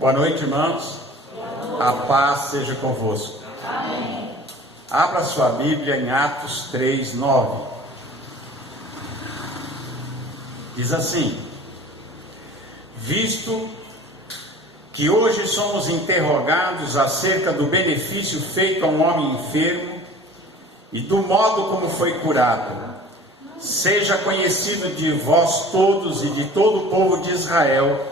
Boa noite, irmãos. A paz seja convosco. Amém. Abra sua Bíblia em Atos 3:9. Diz assim: visto que hoje somos interrogados acerca do benefício feito a um homem enfermo e do modo como foi curado, seja conhecido de vós todos e de todo o povo de Israel,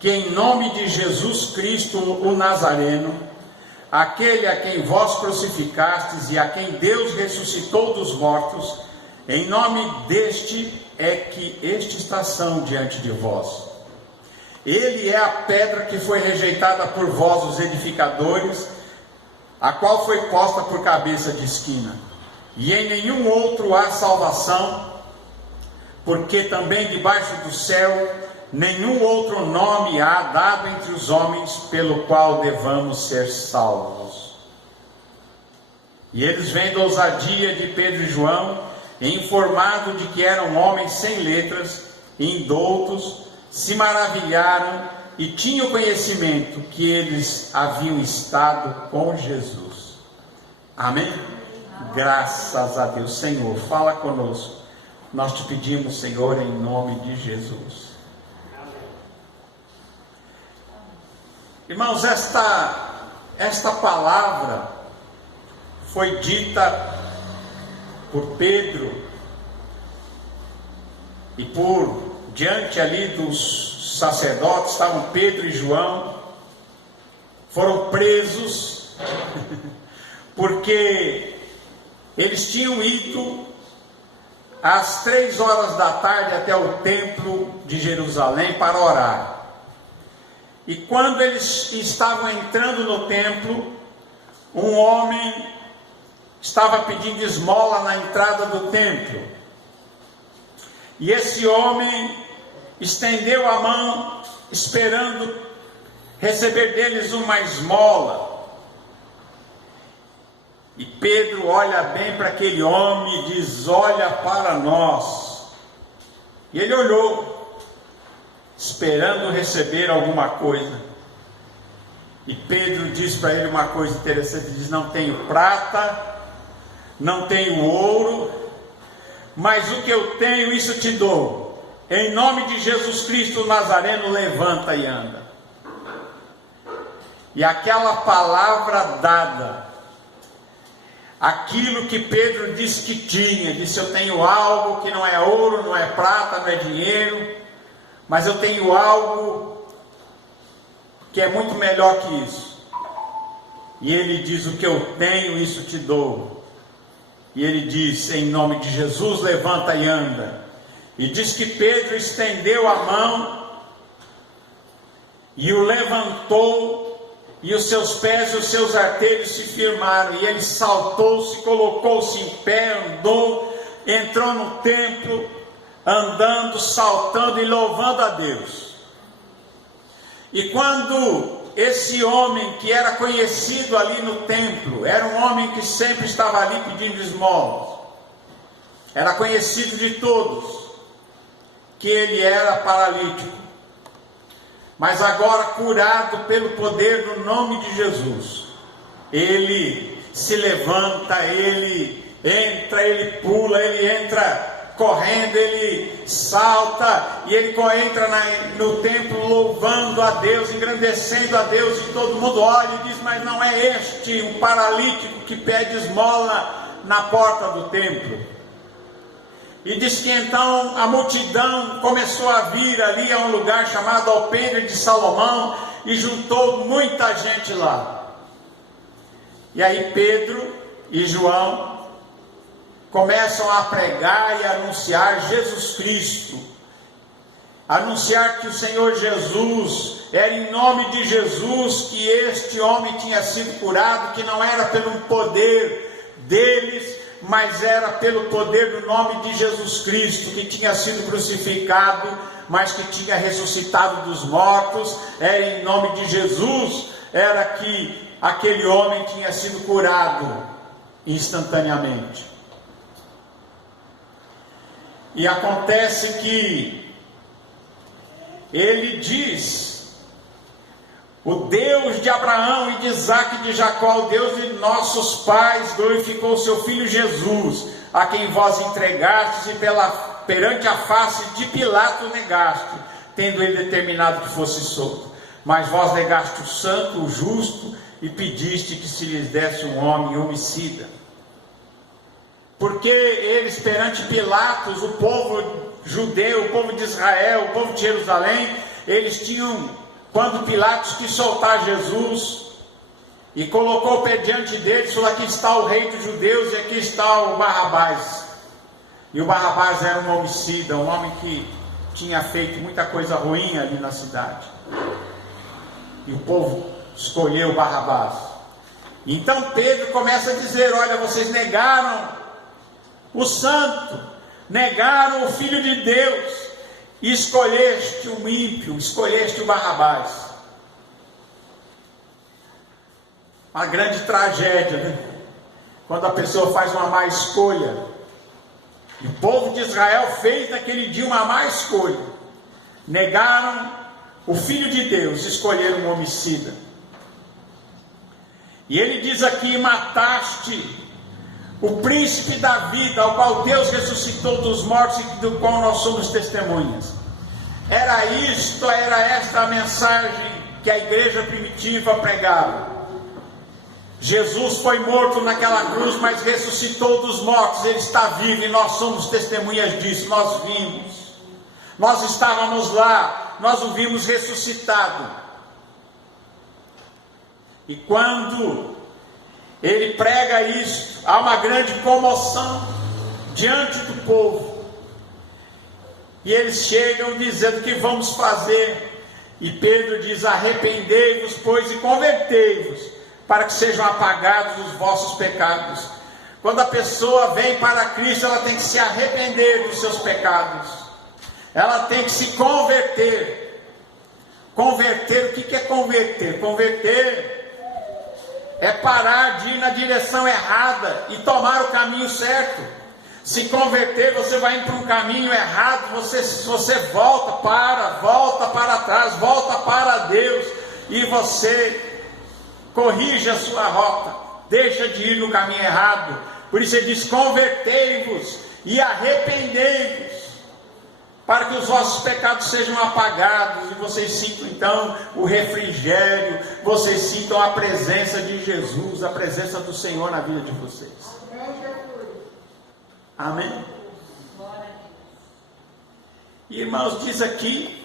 que em nome de Jesus Cristo, o Nazareno, aquele a quem vós crucificastes e a quem Deus ressuscitou dos mortos, em nome deste é que este está são diante de vós. Ele é a pedra que foi rejeitada por vós, os edificadores, a qual foi posta por cabeça de esquina. E em nenhum outro há salvação, porque também debaixo do céu nenhum outro nome há dado entre os homens pelo qual devamos ser salvos. E eles, vendo a ousadia de Pedro e João, informado de que eram homens sem letras, indoutos, se maravilharam e tinham conhecimento que eles haviam estado com Jesus. Amém? Graças a Deus. Senhor, fala conosco. Nós te pedimos, Senhor, em nome de Jesus. Irmãos, esta palavra foi dita por Pedro e por diante ali dos sacerdotes, estavam Pedro e João, foram presos porque eles tinham ido às 3 horas da tarde até o templo de Jerusalém para orar. E quando eles estavam entrando no templo, um homem estava pedindo esmola na entrada do templo. E esse homem estendeu a mão, esperando receber deles uma esmola. E Pedro olha bem para aquele homem e diz: olha para nós. E ele olhou, esperando receber alguma coisa. E Pedro diz para ele uma coisa interessante, diz: não tenho prata, não tenho ouro, mas o que eu tenho, isso te dou. Em nome de Jesus Cristo Nazareno, levanta e anda. E aquela palavra dada, aquilo que Pedro disse que tinha, disse: eu tenho algo que não é ouro, não é prata, não é dinheiro, mas eu tenho algo que é muito melhor que isso. E ele diz: o que eu tenho, isso te dou. E ele diz: em nome de Jesus, levanta e anda. E diz que Pedro estendeu a mão e o levantou, e os seus pés e os seus artelhos se firmaram, e ele saltou-se, colocou-se em pé, andou, entrou no templo, andando, saltando e louvando a Deus. E quando esse homem que era conhecido ali no templo, era um homem que sempre estava ali pedindo esmolas, era conhecido de todos, que ele era paralítico, mas agora curado pelo poder do nome de Jesus, ele se levanta, ele entra, ele pula, ele entra correndo, ele salta, e ele entra no templo louvando a Deus, engrandecendo a Deus, e todo mundo olha e diz: mas não é este um paralítico que pede esmola na porta do templo? E diz que então a multidão começou a vir ali a um lugar chamado Alpendre de Salomão, e juntou muita gente lá. E aí Pedro e João começam a pregar e anunciar Jesus Cristo, anunciar que o Senhor Jesus, era em nome de Jesus que este homem tinha sido curado, que não era pelo poder deles, mas era pelo poder do nome de Jesus Cristo, que tinha sido crucificado, mas que tinha ressuscitado dos mortos. Era em nome de Jesus, era que aquele homem tinha sido curado instantaneamente. E acontece que ele diz O Deus de Abraão e de Isaque e de Jacó, o Deus de nossos pais, glorificou o seu Filho Jesus, a quem vós entregastes e perante a face de Pilato negaste, tendo ele determinado que fosse solto. Mas vós negaste o santo, o justo, e pediste que se lhes desse um homem homicida. Porque eles, perante Pilatos, o povo judeu, o povo de Israel, o povo de Jerusalém, eles tinham... Quando Pilatos quis soltar Jesus e colocou o pé diante deles, falou: aqui está o rei dos judeus e aqui está o Barrabás. E o Barrabás era um homicida, um homem que tinha feito muita coisa ruim ali na cidade. E o povo escolheu o Barrabás. Então Pedro começa a dizer: olha, vocês negaram o santo, negaram o Filho de Deus, e escolheste o ímpio, escolheste o Barrabás. Uma grande tragédia, né? Quando a pessoa faz uma má escolha. E o povo de Israel fez naquele dia uma má escolha. Negaram o Filho de Deus, escolheram um homicida. E ele diz aqui: mataste o príncipe da vida, ao qual Deus ressuscitou dos mortos e do qual nós somos testemunhas. Era esta a mensagem que a igreja primitiva pregava. Jesus foi morto naquela cruz, mas ressuscitou dos mortos. Ele está vivo e nós somos testemunhas disso. Nós vimos, nós estávamos lá, nós o vimos ressuscitado. E quando ele prega isso, há uma grande comoção diante do povo. E eles chegam dizendo: o que vamos fazer? E Pedro diz: arrependei-vos, pois, e convertei-vos, para que sejam apagados os vossos pecados. Quando a pessoa vem para Cristo, ela tem que se arrepender dos seus pecados. Ela tem que se converter. Converter, o que é converter? Converter é parar de ir na direção errada e tomar o caminho certo. Se converter, você vai indo para um caminho errado, você volta para trás, volta para Deus, e você corrige a sua rota, deixa de ir no caminho errado. Por isso ele diz: convertei-vos e arrependei-vos, para que os vossos pecados sejam apagados, e vocês sintam então o refrigério, vocês sintam a presença de Jesus, a presença do Senhor na vida de vocês. Amém? E, irmãos, diz aqui,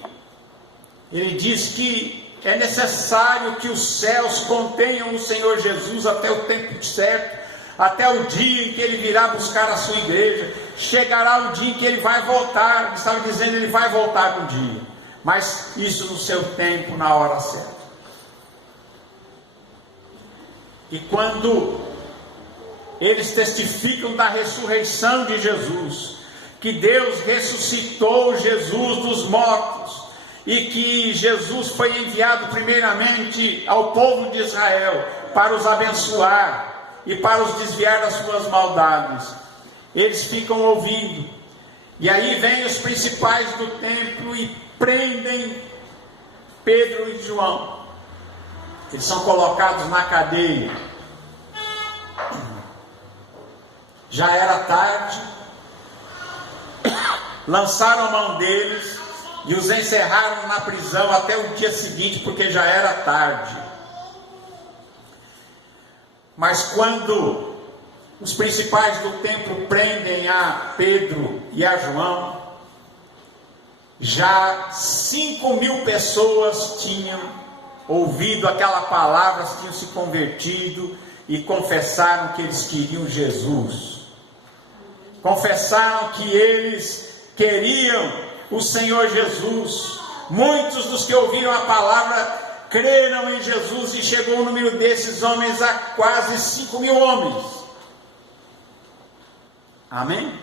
ele diz que é necessário que os céus contenham o Senhor Jesus até o tempo certo, até o dia em que ele virá buscar a sua igreja. Chegará o dia em que ele vai voltar. Ele estava dizendo: ele vai voltar um dia, mas isso no seu tempo, na hora certa. E quando eles testificam da ressurreição de Jesus, que Deus ressuscitou Jesus dos mortos, e que Jesus foi enviado primeiramente ao povo de Israel para os abençoar e para os desviar das suas maldades, eles ficam ouvindo. E aí vêm os principais do templo e prendem Pedro e João. Eles são colocados na cadeia. Já era tarde, lançaram a mão deles e os encerraram na prisão até o dia seguinte, porque já era tarde. Mas quando os principais do templo prendem a Pedro e a João, já 5.000 pessoas tinham ouvido aquela palavra, tinham se convertido e confessaram que eles queriam Jesus. Confessaram que eles queriam o Senhor Jesus. Muitos dos que ouviram a palavra creram em Jesus, e chegou o número desses homens a quase 5.000 homens. Amém?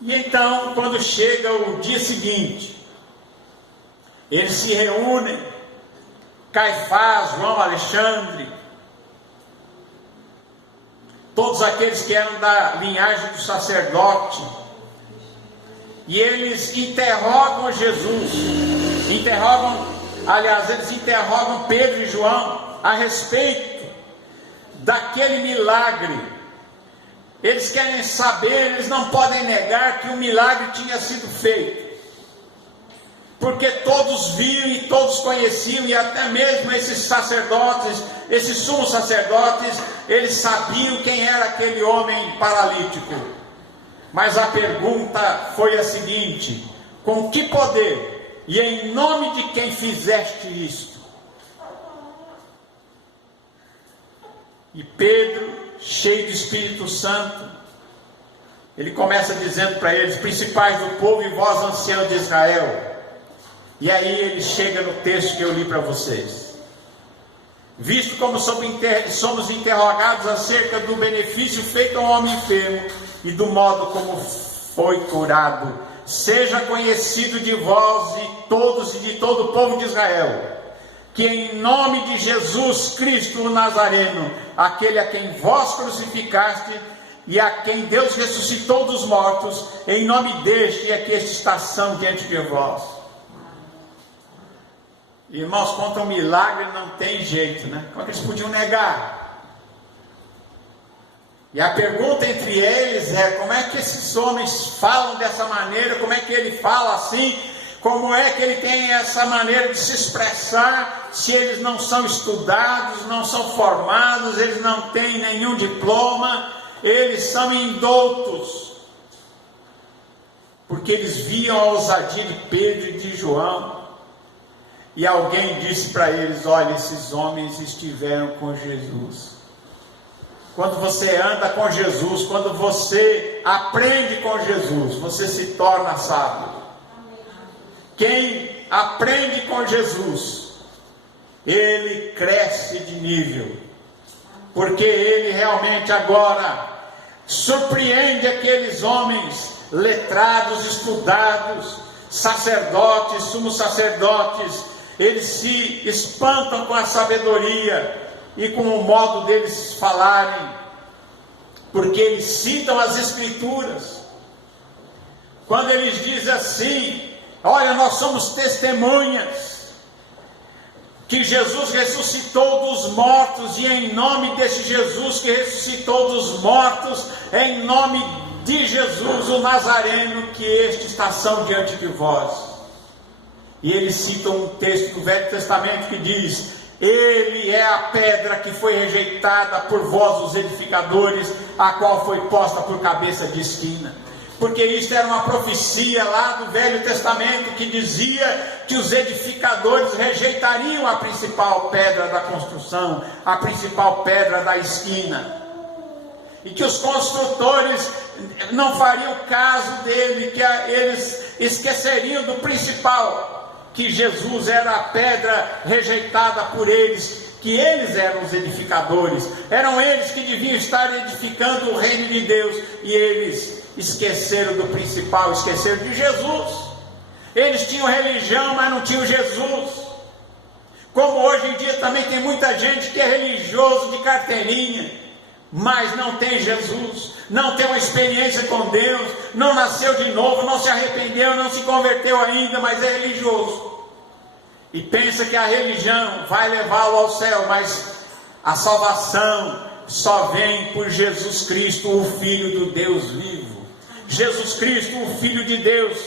E então, quando chega o dia seguinte, eles se reúnem, Caifás, João, Alexandre, todos aqueles que eram da linhagem do sacerdote, e eles interrogam Jesus, eles interrogam Pedro e João a respeito daquele milagre. Eles querem saber, eles não podem negar que o milagre tinha sido feito, porque todos viram e todos conheciam, e até mesmo esses sacerdotes, esses sumos sacerdotes, eles sabiam quem era aquele homem paralítico. Mas a pergunta foi a seguinte: com que poder e em nome de quem fizeste isto? E Pedro, cheio do Espírito Santo, ele começa dizendo para eles: principais do povo e vós anciãos de Israel. E aí ele chega no texto que eu li para vocês: visto como somos interrogados acerca do benefício feito ao homem enfermo e do modo como foi curado, seja conhecido de vós e todos e de todo o povo de Israel, que em nome de Jesus Cristo o Nazareno, aquele a quem vós crucificaste e a quem Deus ressuscitou dos mortos, em nome deste é que esta estação diante de vós. Irmãos, contra um milagre não tem jeito, né? Como é que eles podiam negar? E a pergunta entre eles é: como é que esses homens falam dessa maneira? Como é que ele fala assim? Como é que ele tem essa maneira de se expressar, se eles não são estudados, não são formados, eles não têm nenhum diploma, eles são indoutos? Porque eles viam a ousadia de Pedro e de João, e alguém disse para eles: olha, esses homens estiveram com Jesus. Quando você anda com Jesus, quando você aprende com Jesus, você se torna sábio. Quem aprende com Jesus, ele cresce de nível, porque ele realmente agora surpreende aqueles homens letrados, estudados, sacerdotes, sumos sacerdotes. Eles se espantam com a sabedoria e com o modo deles falarem, porque eles citam as Escrituras. Quando eles dizem assim: olha, nós somos testemunhas que Jesus ressuscitou dos mortos, e em nome desse Jesus que ressuscitou dos mortos, em nome de Jesus o Nazareno, que este estação diante de vós. E eles citam um texto do Velho Testamento que diz: ele é a pedra que foi rejeitada por vós os edificadores, a qual foi posta por cabeça de esquina. Porque isto era uma profecia lá do Velho Testamento que dizia que os edificadores rejeitariam a principal pedra da construção, a principal pedra da esquina, e que os construtores não fariam caso dele, que eles esqueceriam do principal, que Jesus era a pedra rejeitada por eles, que eles eram os edificadores, eram eles que deviam estar edificando o reino de Deus, e eles esqueceram do principal, esqueceram de Jesus. Eles tinham religião, mas não tinham Jesus. Como hoje em dia também tem muita gente que é religioso de carteirinha, mas não tem Jesus, não tem uma experiência com Deus, não nasceu de novo, não se arrependeu, não se converteu ainda, mas é religioso. E pensa que a religião vai levá-lo ao céu, mas a salvação só vem por Jesus Cristo, o Filho do Deus vivo. Jesus Cristo, o Filho de Deus,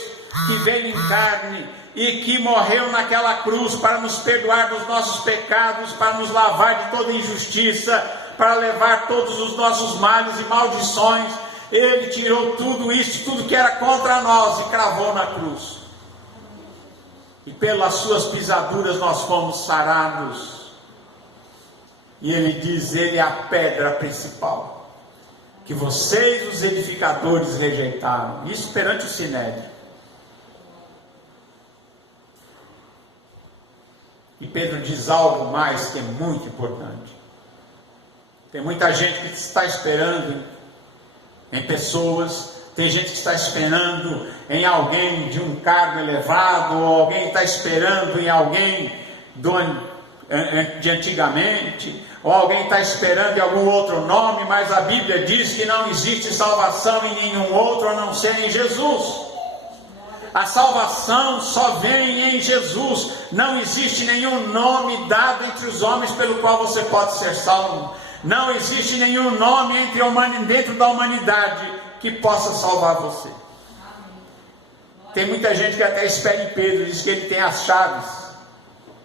que veio em carne e que morreu naquela cruz para nos perdoar dos nossos pecados, para nos lavar de toda injustiça, para levar todos os nossos males e maldições. Ele tirou tudo isso, tudo que era contra nós, e cravou na cruz. E pelas suas pisaduras nós fomos sarados. E ele diz: ele é a pedra principal, que vocês, os edificadores, rejeitaram. Isso perante o Sinédrio. E Pedro diz algo mais que é muito importante. Tem muita gente que está esperando em pessoas, tem gente que está esperando em alguém de um cargo elevado, ou alguém está esperando em alguém de antigamente, ou alguém está esperando em algum outro nome, mas a Bíblia diz que não existe salvação em nenhum outro a não ser em Jesus. A salvação só vem em Jesus. Não existe nenhum nome dado entre os homens pelo qual você pode ser salvo. Não existe nenhum nome dentro da humanidade que possa salvar você. Tem muita gente que até espera em Pedro, diz que ele tem as chaves.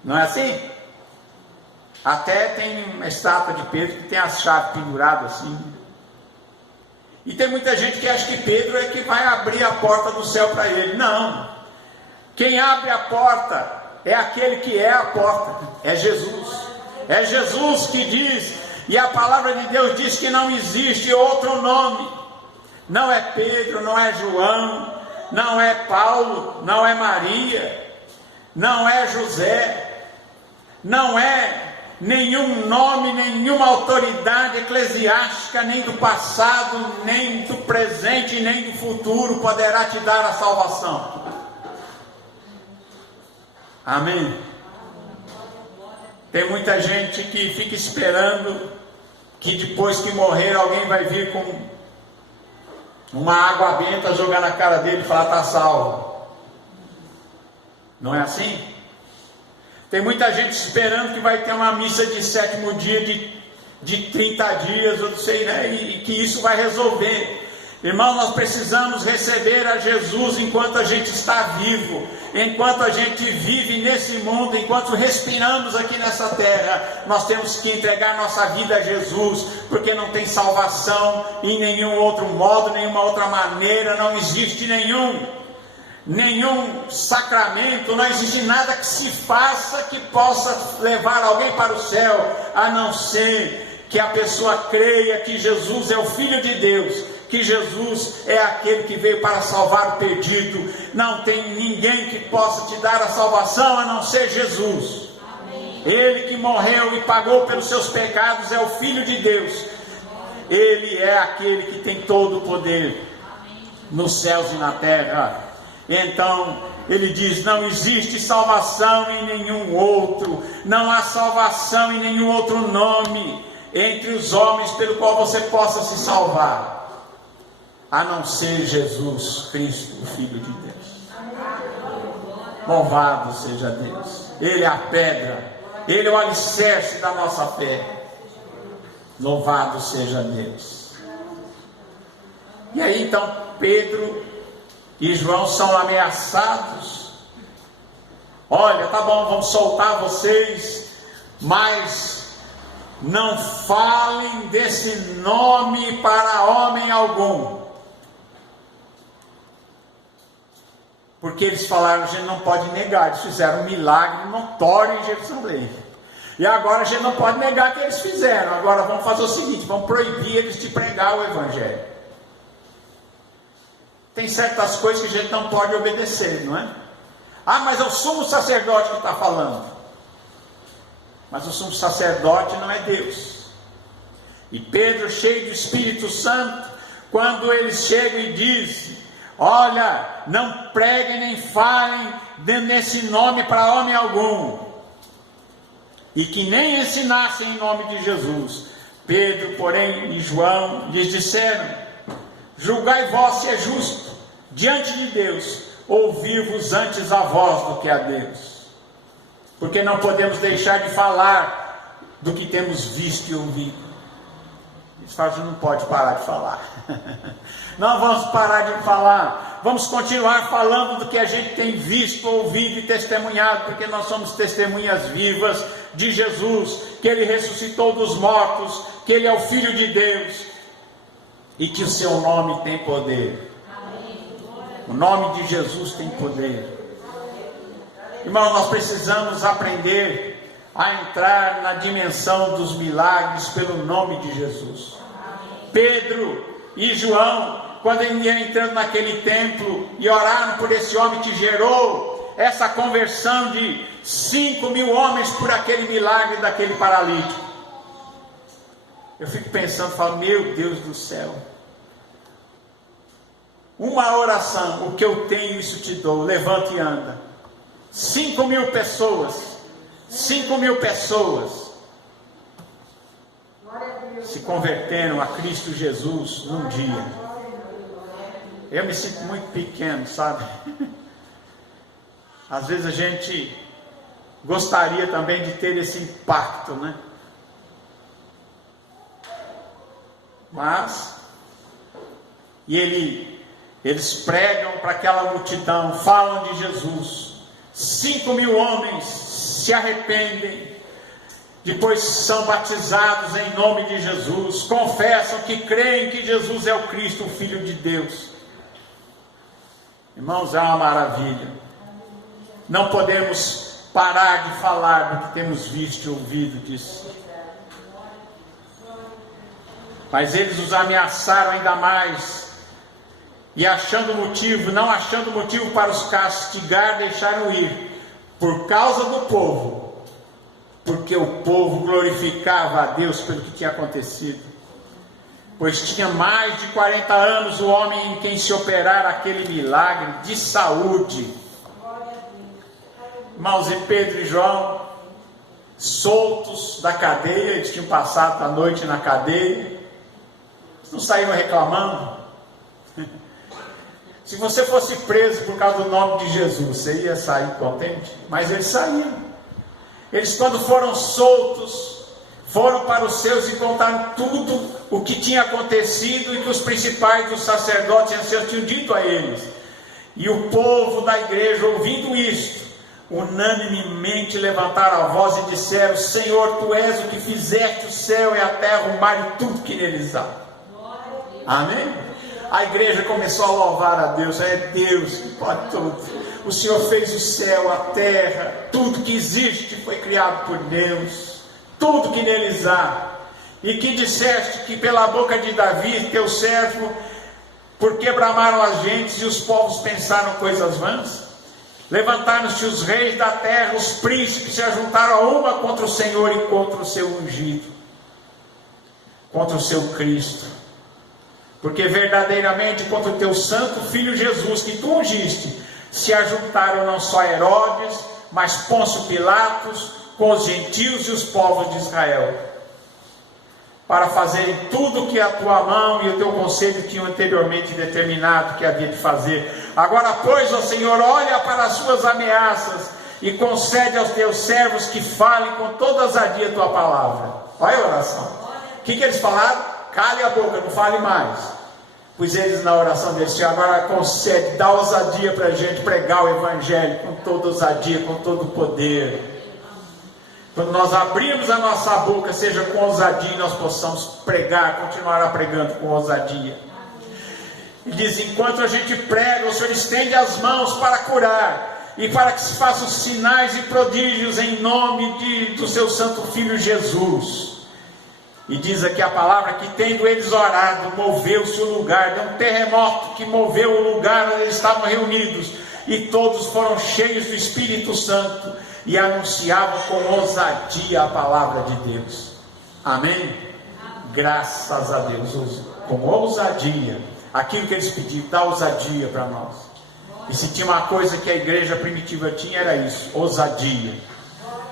Não é assim? Até tem uma estátua de Pedro que tem as chaves penduradas assim. E tem muita gente que acha que Pedro é que vai abrir a porta do céu para ele. Não. Quem abre a porta é aquele que é a porta. É Jesus. É Jesus que diz, e a palavra de Deus diz que não existe outro nome. Não é Pedro, não é João, não é Paulo, não é Maria, não é José, não é nenhum nome, nenhuma autoridade eclesiástica, nem do passado, nem do presente, nem do futuro poderá te dar a salvação. Amém? Tem muita gente que fica esperando que depois que morrer alguém vai vir com uma água benta, jogar na cara dele e falar: está salvo. Não é assim? Tem muita gente esperando que vai ter uma missa de sétimo dia de 30 dias, eu não sei, né? E que isso vai resolver. Irmão, nós precisamos receber a Jesus enquanto a gente está vivo, enquanto a gente vive nesse mundo, enquanto respiramos aqui nessa terra. Nós temos que entregar nossa vida a Jesus, porque não tem salvação em nenhum outro modo, nenhuma outra maneira. Não existe nenhum sacramento, não existe nada que se faça que possa levar alguém para o céu, a não ser que a pessoa creia que Jesus é o Filho de Deus, que Jesus é aquele que veio para salvar o perdido. Não tem ninguém que possa te dar a salvação a não ser Jesus. Amém. Ele que morreu e pagou pelos seus pecados é o Filho de Deus. Ele é aquele que tem todo o poder nos céus e na terra. Então ele diz: não existe salvação em nenhum outro, não há salvação em nenhum outro nome entre os homens pelo qual você possa se salvar, a não ser Jesus Cristo, o Filho de Deus. Louvado seja Deus. Ele é a pedra, Ele é o alicerce da nossa fé. Louvado seja Deus. E aí então Pedro e João são ameaçados. Olha, tá bom, vamos soltar vocês, mas não falem desse nome para homem algum. Porque eles falaram: a gente não pode negar, eles fizeram um milagre notório em Jerusalém. E agora a gente não pode negar que eles fizeram. Agora vamos fazer o seguinte: vamos proibir eles de pregar o Evangelho. Tem certas coisas que a gente não pode obedecer, não é? Ah, mas é o sumo sacerdote que está falando. Mas o sumo sacerdote não é Deus. E Pedro, cheio do Espírito Santo, quando eles chegam e dizem: olha, não preguem nem falem nesse nome para homem algum, e que nem ensinassem em nome de Jesus. Pedro, porém, e João lhes disseram: julgai vós se é justo diante de Deus ouvir-vos antes a vós do que a Deus, porque não podemos deixar de falar do que temos visto e ouvido. Eles falam: não pode parar de falar. Não vamos parar de falar, vamos continuar falando do que a gente tem visto, ouvido e testemunhado, porque nós somos testemunhas vivas de Jesus, que Ele ressuscitou dos mortos, que Ele é o Filho de Deus, e que o seu nome tem poder. O nome de Jesus tem poder. Irmão, nós precisamos aprender a entrar na dimensão dos milagres pelo nome de Jesus. Pedro e João, quando eles iam entrando naquele templo e oraram por esse homem que gerou essa conversão de 5.000 homens por aquele milagre daquele paralítico, eu fico pensando, falo: meu Deus do céu, uma oração, o que eu tenho, isso te dou, levanta e anda. 5.000 pessoas, 5.000 pessoas se converteram a Cristo Jesus num dia. Eu me sinto muito pequeno, sabe? Às vezes a gente gostaria também de ter esse impacto, né? Mas, eles pregam para aquela multidão, falam de Jesus. 5.000 homens se arrependem, depois são batizados em nome de Jesus, confessam que creem que Jesus é o Cristo, o Filho de Deus. Irmãos, é uma maravilha. Não podemos parar de falar do que temos visto e ouvido disso. Mas eles os ameaçaram ainda mais, e não achando motivo para os castigar, deixaram ir, por causa do povo, porque o povo glorificava a Deus pelo que tinha acontecido, pois tinha mais de 40 anos o homem em quem se operara aquele milagre de saúde. Irmãos, e Pedro e João, soltos da cadeia, eles tinham passado a noite na cadeia, não saíram reclamando. Se você fosse preso por causa do nome de Jesus, você ia sair contente? Mas eles saíram. Eles, quando foram soltos, foram para os seus e contaram tudo o que tinha acontecido e que os principais dos sacerdotes e anciãos tinham dito a eles. E o povo da igreja, ouvindo isto, unanimemente levantaram a voz e disseram: Senhor, Tu és o que fizeste o céu e a terra, o mar e tudo que neles há. Amém? A igreja começou a louvar a Deus. É Deus que pode tudo. O Senhor fez o céu, a terra, tudo que existe foi criado por Deus, tudo que neles há. E que disseste que pela boca de Davi, teu servo, porque bramaram as gentes e os povos pensaram coisas vãs? Levantaram-se os reis da terra, os príncipes se ajuntaram a uma contra o Senhor e contra o seu ungido, contra o seu Cristo. Porque verdadeiramente contra o teu santo Filho Jesus, que tu ungiste, se ajuntaram não só Herodes, mas Pôncio Pilatos, com os gentios e os povos de Israel, para fazerem tudo o que a tua mão e o teu conselho tinham anteriormente determinado que havia de fazer. Agora, pois, ó Senhor, olha para as suas ameaças e concede aos teus servos que falem com toda ousadia a tua palavra. Olha a oração. O que eles falaram? Cale a boca, não fale mais. Pois eles na oração deles, Senhor, agora concede, dá ousadia para a gente pregar o Evangelho com toda ousadia, com todo o poder. Quando nós abrirmos a nossa boca, seja com ousadia, nós possamos pregar, continuar pregando com ousadia. E diz: enquanto a gente prega, o Senhor estende as mãos para curar, e para que se façam sinais e prodígios em nome do seu santo Filho Jesus. E diz aqui a palavra que, tendo eles orado, moveu-se o lugar, deu um terremoto que moveu o lugar onde eles estavam reunidos, e todos foram cheios do Espírito Santo e anunciavam com ousadia a palavra de Deus. Amém? Graças a Deus, com ousadia, aquilo que eles pediram, dá ousadia para nós. E se tinha uma coisa que a igreja primitiva tinha, era isso, ousadia.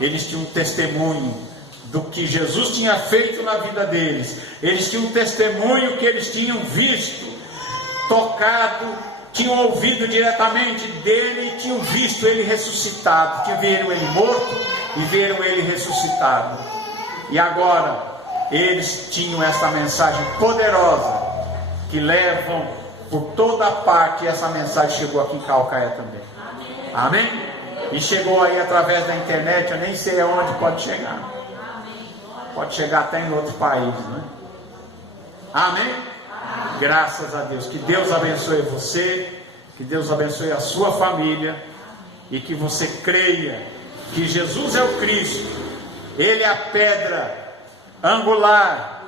Eles tinham um testemunho do que Jesus tinha feito na vida deles. Eles tinham um testemunho que eles tinham visto, tocado, tinham ouvido diretamente dele e tinham visto ele ressuscitado. Que viram ele morto e viram ele ressuscitado. E agora eles tinham essa mensagem poderosa que levam por toda parte. E essa mensagem chegou aqui em Calcaia também. Amém? E chegou aí através da internet. Eu nem sei aonde pode chegar. Pode chegar até em outro país, né? Amém? Graças a Deus. Que Deus abençoe você, que Deus abençoe a sua família, e que você creia que Jesus é o Cristo. Ele é a pedra angular,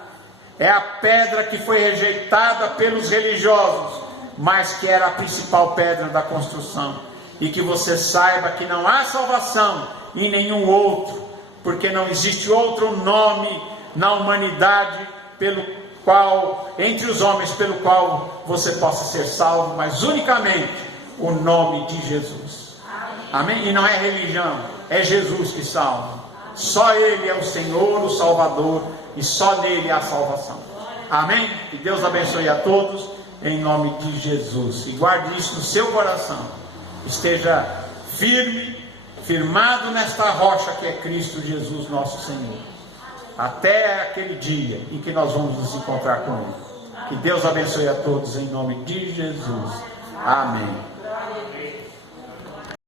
é a pedra que foi rejeitada pelos religiosos, mas que era a principal pedra da construção. E que você saiba que não há salvação em nenhum outro, porque não existe outro nome na humanidade pelo qual, entre os homens, pelo qual você possa ser salvo, mas unicamente o nome de Jesus. Amém? E não é religião, é Jesus que salva. Só Ele é o Senhor, o Salvador, e só nele há salvação. Amém? Que Deus abençoe a todos, em nome de Jesus. E guarde isso no seu coração. Esteja firme, firmado nesta rocha que é Cristo Jesus nosso Senhor, até aquele dia em que nós vamos nos encontrar com Ele. Que Deus abençoe a todos em nome de Jesus. Amém.